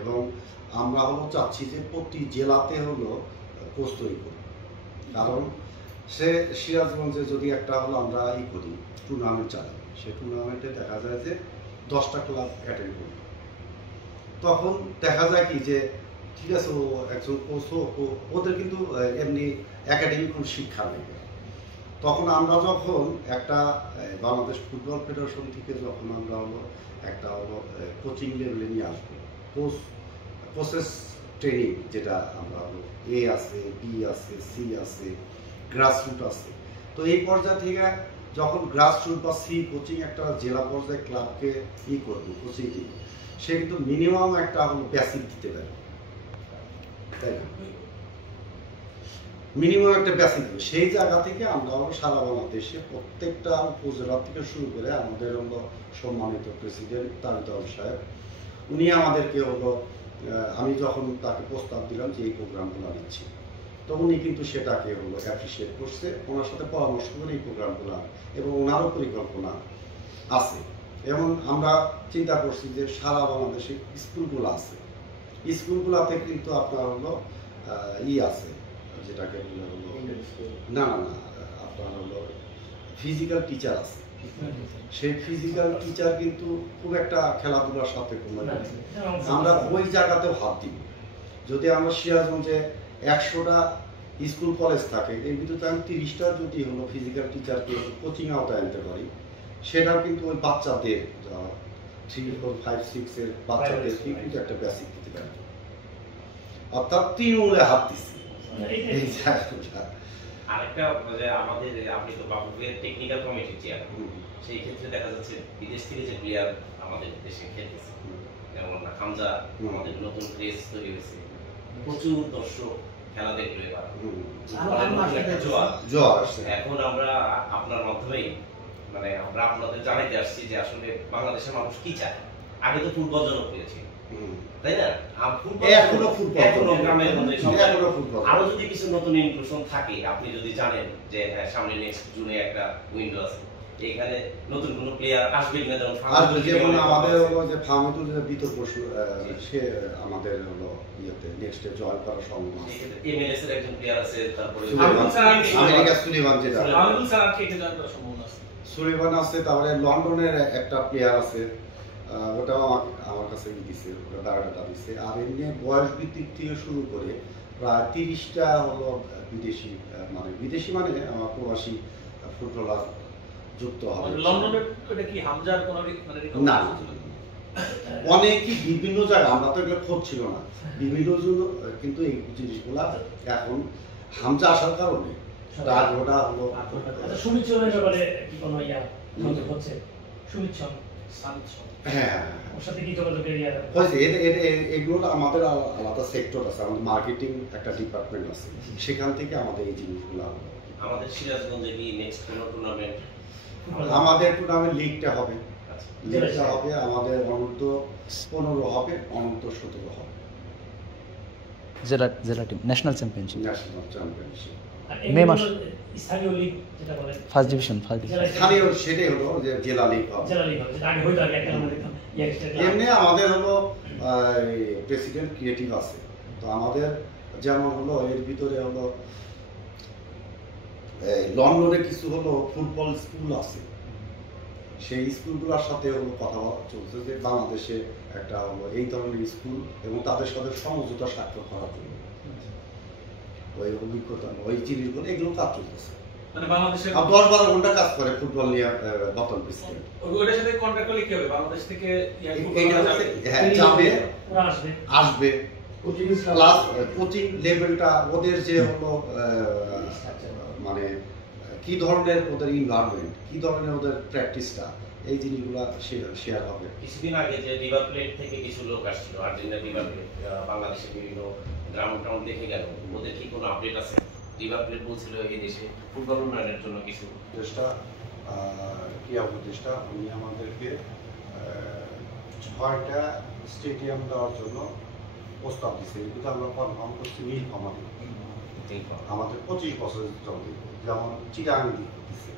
এবং আমরা চাচ্ছি যে প্রতি জেলাতে কোচ তৈরি করি। কারণ সে সিরাজগঞ্জে যদি একটা আমরা করি টুর্নামেন্ট চালাই, সে টুর্নামেন্টে দেখা যায় যে 10টা ক্লাব অ্যাটেন্ড করি, তখন দেখা যায় কি যে ঠিক আছে ও একজন কোচ, ওদের কিন্তু এমনি একাডেমিক কোনো শিক্ষা নেই। তখন আমরা যখন একটা বাংলাদেশ ফুটবল ফেডারেশন থেকে যখন আমরা একটা কোচিং লেভেলে নিয়ে আসবো, কোচেস ট্রেনিং, যেটা আমরা এ আছে, বি আছে, সি আছে, গ্রাসরুট আছে। তো এই পর্যায় থেকে যখন গ্রাসরুট বা সি কোচিং একটা জেলা পর্যায়ে ক্লাবকে করবো, কোচিং দিব, সে কিন্তু মিনিমাম একটা বেসিক দিতে পারে, তাই না? মিনিমাম একটা বেসিক দেবে। সেই জায়গা থেকে আমরা সারা বাংলাদেশে প্রত্যেকটা উপজেলা থেকে শুরু করে আমাদের সম্মানিত প্রেসিডেন্ট তারিক সাহেব, উনি আমাদেরকে আমি যখন তাকে প্রস্তাব দিলাম যে এই প্রোগ্রামগুলো নিচ্ছি, তো উনি কিন্তু সেটাকে অ্যাপ্রিসিয়েট করছে, ওনার সাথে পরামর্শ করে এই প্রোগ্রামগুলো, এবং ওনারও পরিকল্পনা আছে। এবং আমরা চিন্তা করছি যে সারা বাংলাদেশে স্কুলগুলো আছে, স্কুলগুলোতে কিন্তু আপনার আছে, যেটাকে না আপনার ফিজিক্যাল টিচার আছে। সেই ফিজিক্যাল টিচার কিন্তু খুব একটা খেলাধুলার সাথে আমরা ওই জায়গাতেও হাত দিব। যদি আমরা সিরাজগঞ্জে 100টা স্কুল কলেজ থাকে, এর ভিতরে আমি 30টা যদি ফিজিক্যাল টিচারকে কোচিং আওতায় আনতে পারি, সেটাও কিন্তু ওই বাচ্চাদের 3, 4, 5, 6 এর বাচ্চাদের কিন্তু একটা বেসিক দিতে পারে। অর্থাৎ তৃণমূলে হাত দিচ্ছি। আরেকটা আমাদের, আপনি তো বাবুপুরের টেকনিক্যাল কমিটির চেয়ার, সেই ক্ষেত্রে দেখা যাচ্ছে বিদেশ থেকে যে প্লেয়ার আমাদের দেশে খেলতেছে, যেমন হামজা, আমাদের নতুন ক্রেজ তৈরি হয়েছে, প্রচুর দর্শক খেলা দেখলো এবার, এখন আমরা আপনার মাধ্যমেই আমরা আপনাদের জানাইতে আসছি যে আসলে বাংলাদেশের মানুষ কি চায়। আগে তো ফুটবল জনপ্রিয় ছিল, তাই না? আরো যদি কিছু নতুন ইনক্লুশন থাকে, আপনি যদি জানেন যে সামনে নেক্সট জুনে একটা উইন্ডো আছে, এখানে নতুন কোন প্লেয়ার আসবে কিনা, যেমন আমাদের যে ফাহমিদুল বিতর্ক, সে আমাদের ইয়েতে নেক্সটে জয়েন করার সম্ভাবনা আছে। এমএলএস এর একজন প্লেয়ার আছে, তারপরে আমেরিকা সুলিভান, যেটা ফাহমিদুল স্যার কি এটা জয়েন করার সম্ভাবনা আছে, সুলিভান আছে। তারপরে লন্ডনের একটা প্লেয়ার আছে, ওটাও আমার কাছে দিচ্ছে, ওটা বায়োডাটা দিচ্ছে। আর এমনি বয়স ভিত্তিক থেকে শুরু করে প্রায় 30টা বিদেশি, বিদেশি প্রবাসী ফুটবলার যুক্ত হবে। লন্ডনের এটা কি হামজার কোন না, অনেকই বিভিন্ন জায়গা, আমরা তো এগুলো খোঁজ ছিল না, বিভিন্ন জন কিন্তু এই জিনিসগুলা এখন হামজা আসার কারণে ওটা সুমিচ্ছনের ব্যাপারে কি কোনো হচ্ছে? সুমিচ্ছন, হ্যাঁ, এগুলো আমাদের আলাদা সেক্টর আছে, আমাদের মার্কেটিং একটা ডিপার্টমেন্ট আছে, সেখান থেকে আমাদের এই জিনিসগুলো। আমাদের সিরাজগঞ্জে কি নেক্সট কোন টুর্নামেন্ট? আমাদের টুর্নামেন্ট লিগটা হবে, লিগটা হবে আমাদের অনন্ত 15 হবে, অনন্ত 17 হবে, জেলা টিম ন্যাশনাল চ্যাম্পিয়নশিপ, মে মাস স্থানীয় লিগ যেটা বলে ফার্স্ট ডিভিশন, স্থানীয় সেটাই যে জেলা লিগ হবে, জেলা লিগ হবে, যেটা আগে হইতো, আগে একটা আমরা দেখতাম এমনি আমাদের প্রেসিডেন্ট ক্রিয়েটিভ আছে। তো আমাদের যেমন এর ভিতরে লন্ডনে কিছু ফুটবল স্কুল আছে, সেই স্কুলগুলোর সাথে কথাবার্তা চলছে যে বাংলাদেশে একটা এই ধরনের স্কুল এবং তাদের সাথে সমঝোতা স্বাক্ষর করার জন্য ওই অভিজ্ঞতা, ওই জিনিসগুলো, এগুলো কাজ চলতেছে। বাংলাদেশের 10-12 ঘন্টা কাজ করে ফুটবল নিয়ে বর্তমান প্রেসিডেন্ট। ওটার সাথে কন্ট্রাক্ট করলে কি হবে? বাংলাদেশ থেকে আসবে প্লাস কোচিং লেভেলটা, ওদের যে কি ধরনের ওদের এনভায়রনমেন্ট, কি ধরনের ওদের প্র্যাকটিসটা, এই জিনিসগুলো শেয়ার হবে। কিছুদিন আগে যে রিভার প্লেট থেকে কিছু লোক আসছিল, আর্জেন্টিনা রিভার প্লেট, বাংলাদেশের বিভিন্ন গ্রাউন্ড টাউন দেখে গেল, ওদের কি কোনো আপডেট আছে? রিভার প্লেট বলছিল এই দেশে ফুটবল উন্নয়নের জন্য কিছু ক্রীড়া উপদেষ্টা, উনি আমাদেরকে 6টা স্টেডিয়াম দেওয়ার জন্য প্রস্তাব দিচ্ছে, কিন্তু আমরা কনফার্ম করছি নীলফামারী আমাদের 25 বছরের জমি, যেমন চিটাগাং দিচ্ছে,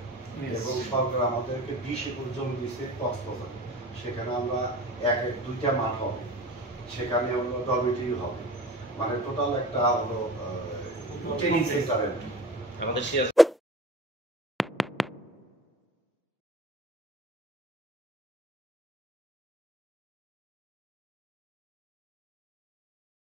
এবং সরকার আমাদেরকে 20 একর জমি দিচ্ছে কক্সবাজারে, সেখানে আমরা 2টা মাঠ হবে। সেখানে হলো ডরমিটরি হবে, মানে টোটাল একটা হলো ট্রেনিং সেন্টারের আমাদের সিরাজ